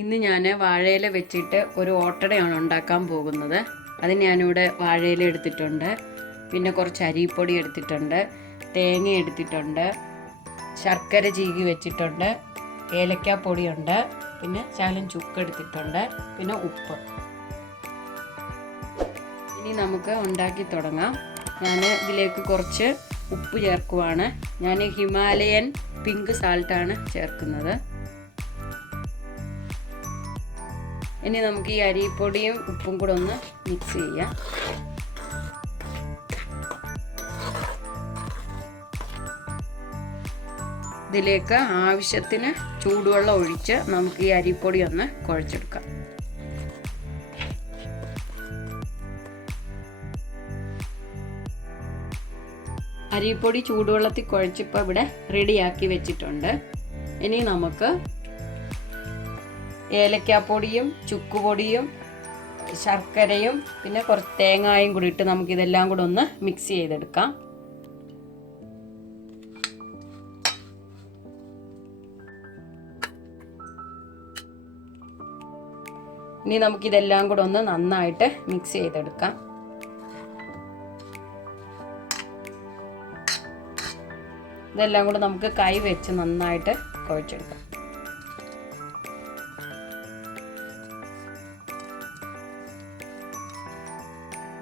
ഇന്ന് ഞാൻ വാഴയില വെച്ചിട്ട് ഒരു ഓട്ടടയാണ് ഉണ്ടാക്കാൻ പോകുന്നത്. അതിന് ഞാനിവിടെ വാഴയില എടുത്തിട്ടുണ്ട്, പിന്നെ കുറച്ച് അരിപ്പൊടി എടുത്തിട്ടുണ്ട്, തേങ്ങ എടുത്തിട്ടുണ്ട്, ശർക്കര ചീകി വെച്ചിട്ടുണ്ട്, ഏലക്കാപ്പൊടിയുണ്ട്, പിന്നെ ശകലം ചുക്ക് എടുത്തിട്ടുണ്ട്, പിന്നെ ഉപ്പ്. ഇനി നമുക്ക് ഉണ്ടാക്കി തുടങ്ങാം. ഞാൻ ഇതിലേക്ക് കുറച്ച് ഉപ്പ് ചേർക്കുവാണ്. ഞാൻ ഹിമാലയൻ പിങ്ക് സാൾട്ടാണ് ചേർക്കുന്നത്. ഇനി നമുക്ക് ഈ അരിപ്പൊടിയും ഉപ്പും കൂടെ ഒന്ന് മിക്സ് ചെയ്യാം. ഇതിലേക്ക് ആവശ്യത്തിന് ചൂടുവെള്ളം ഒഴിച്ച് നമുക്ക് ഈ അരിപ്പൊടി ഒന്ന് കുഴച്ചെടുക്കാം. അരിപ്പൊടി ചൂടുവെള്ളത്തിൽ കുഴച്ചിപ്പോൾ ഇവിടെ റെഡിയാക്കി വെച്ചിട്ടുണ്ട്. ഇനി നമുക്ക് ഏലക്കാപ്പൊടിയും ചുക്കുപൊടിയും ശർക്കരയും പിന്നെ കുറച്ച് തേങ്ങായും കൂടി ഇട്ട് നമുക്കിതെല്ലാം കൂടെ ഒന്ന് മിക്സ് ചെയ്തെടുക്കാം. ഇനി നമുക്കിതെല്ലാം കൂടെ ഒന്ന് നന്നായിട്ട് മിക്സ് ചെയ്തെടുക്കാം. ഇതെല്ലാം കൂടെ നമുക്ക് കൈ വെച്ച് നന്നായിട്ട് കുഴച്ചെടുക്കാം.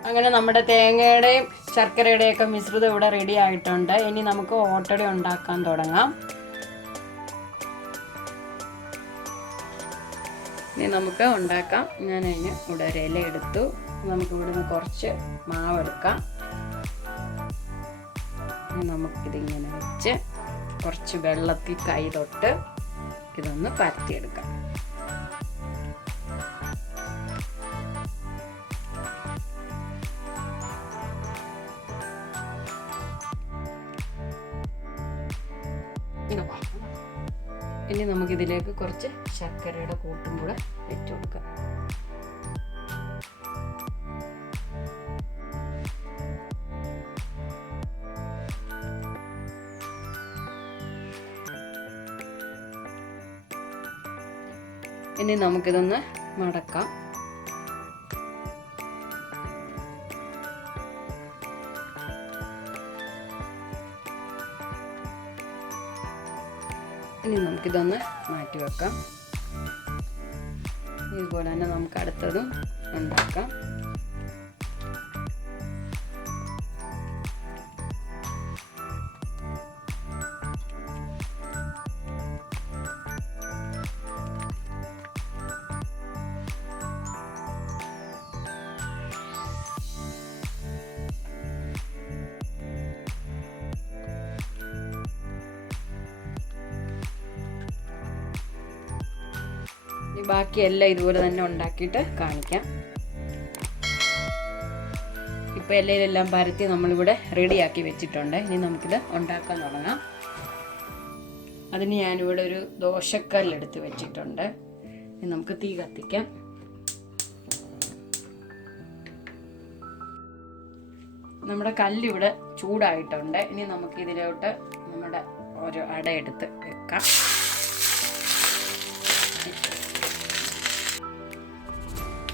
അങ്ങനെ നമ്മുടെ തേങ്ങയുടെയും ശർക്കരയുടെയൊക്കെ മിശ്രിതം ഇവിടെ റെഡി ആയിട്ടുണ്ട്. ഇനി നമുക്ക് ഓട്ടട ഉണ്ടാക്കാൻ തുടങ്ങാം. ഇനി നമുക്ക് ഉണ്ടാക്കാം. ഞാൻ അതിന് ഇവിടെ ഒരു ഇല എടുത്തു. നമുക്ക് ഇവിടുന്ന് കുറച്ച് മാവ് എടുക്കാം. നമുക്കിതിങ്ങനെ വെച്ച് കുറച്ച് വെള്ളത്തിൽ കൈ തൊട്ട് ഇതൊന്ന് പരത്തിയെടുക്കാം. ഇനി നമുക്കിതിലേക്ക് കുറച്ച് ശർക്കരയുടെ കൂട്ടും കൂടെ വെച്ചു കൊടുക്കാം. ഇനി നമുക്കിതൊന്ന് മടക്കാം. ഇനി നമുക്കിതൊന്ന് മാറ്റി വെക്കാം. ഇതുപോലെ തന്നെ നമുക്ക് അടുത്തതും ഉണ്ടാക്കാം. ബാക്കിയെല്ലാം ഇതുപോലെ തന്നെ ഉണ്ടാക്കിയിട്ട് കാണിക്കാം. ഇപ്പം എല്ലാം പരത്തി നമ്മളിവിടെ റെഡിയാക്കി വെച്ചിട്ടുണ്ട്. ഇനി നമുക്കിത് ഉണ്ടാക്കാൻ തുടങ്ങാം. അതിന് ഞാനിവിടെ ഒരു ദോശക്കല്ലെടുത്ത് വെച്ചിട്ടുണ്ട്. ഇനി നമുക്ക് തീ കത്തിക്കാം. നമ്മുടെ കല്ലിവിടെ ചൂടായിട്ടുണ്ട്. ഇനി നമുക്ക് ഇതിലോട്ട് നമ്മുടെ ഒരു അട എടുത്ത് വെക്കാം.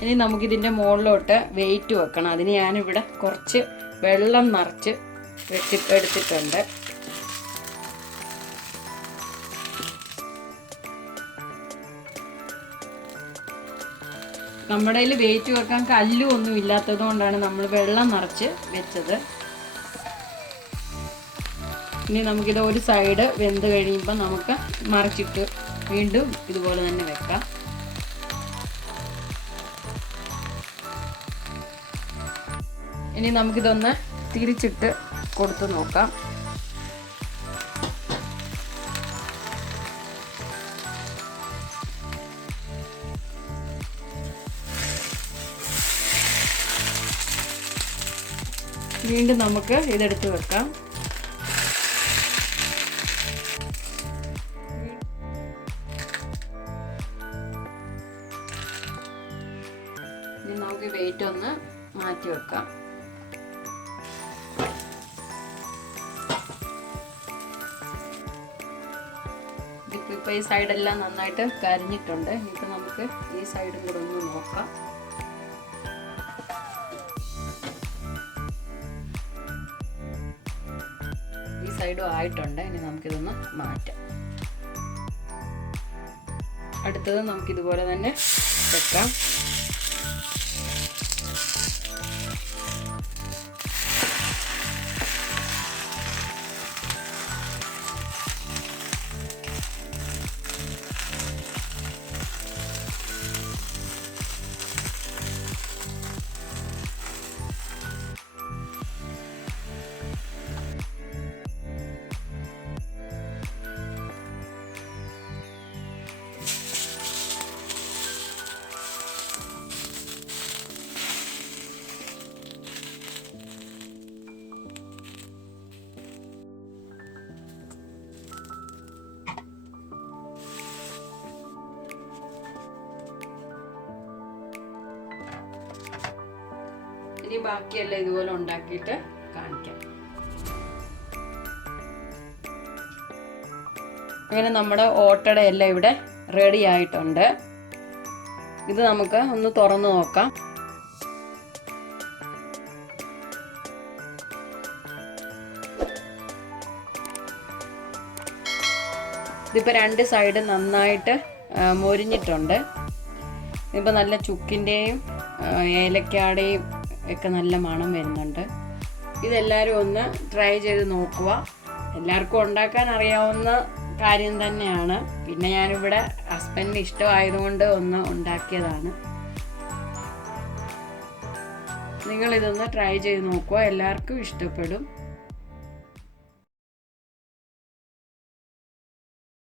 ഇനി നമുക്കിതിൻ്റെ മുകളിലോട്ട് വെയിറ്റ് വെക്കണം. അതിന് ഞാനിവിടെ കുറച്ച് വെള്ളം നിറച്ച് എടുത്തിട്ടുണ്ട്. നമ്മുടെ കയ്യിൽ വെയിറ്റ് വെക്കാൻ കല്ലും ഒന്നും ഇല്ലാത്തത് കൊണ്ടാണ് നമ്മൾ വെള്ളം നിറച്ച് വെച്ചത്. ഇനി നമുക്കിത് ഒരു സൈഡ് വെന്ത് കഴിയുമ്പോൾ നമുക്ക് മറിച്ചിട്ട് വീണ്ടും ഇതുപോലെ തന്നെ വെക്കാം. ഇനി നമുക്കിതൊന്ന് തിരിച്ചിട്ട് കൊടുത്ത് നോക്കാം. വീണ്ടും നമുക്ക് ഇതെടുത്ത് വെക്കാം. ഇനി നമുക്ക് വെയിറ്റ് ഒന്ന് മാറ്റി വെക്കാം. ഇപ്പോൾ ഈ സൈഡെല്ലാം നന്നായിട്ട് കരിഞ്ഞിട്ടുണ്ട്. ഇനിയിപ്പോൾ നമുക്ക് ഈ സൈഡും കൂടെ ഒന്ന് നോക്കാം. ഈ സൈഡും ആയിട്ടുണ്ട്. ഇനി നമുക്കിതൊന്ന് മാറ്റാം. അടുത്തത് നമുക്കിതുപോലെ തന്നെ വെക്കാം. ഇനി ബാക്കിയെല്ലാം ഇതുപോലെ ഉണ്ടാക്കിയിട്ട് കാണിക്കാം. അങ്ങനെ നമ്മുടെ ഓട്ടട എല്ലാം ഇവിടെ റെഡി ആയിട്ടുണ്ട്. ഇത് നമുക്ക് ഒന്ന് തുറന്നു നോക്കാം. ഇതിപ്പോൾ രണ്ട് സൈഡ് നന്നായിട്ട് മൊരിഞ്ഞിട്ടുണ്ട്. ഇപ്പോൾ നല്ല ചുക്കിൻ്റെയും ഏലക്കാടയും ഒക്കെ നല്ല മണം വരുന്നുണ്ട്. ഇതെല്ലാവരും ഒന്ന് ട്രൈ ചെയ്ത് നോക്കുക. എല്ലാവർക്കും ഉണ്ടാക്കാൻ അറിയാവുന്ന കാര്യം തന്നെയാണ്. പിന്നെ ഞാനിവിടെ ഹസ്ബൻഡിന് ഇഷ്ടമായതുകൊണ്ട് ഒന്ന് ഉണ്ടാക്കിയതാണ്. നിങ്ങളിതൊന്ന് ട്രൈ ചെയ്ത് നോക്കുക. എല്ലാവർക്കും ഇഷ്ടപ്പെടും.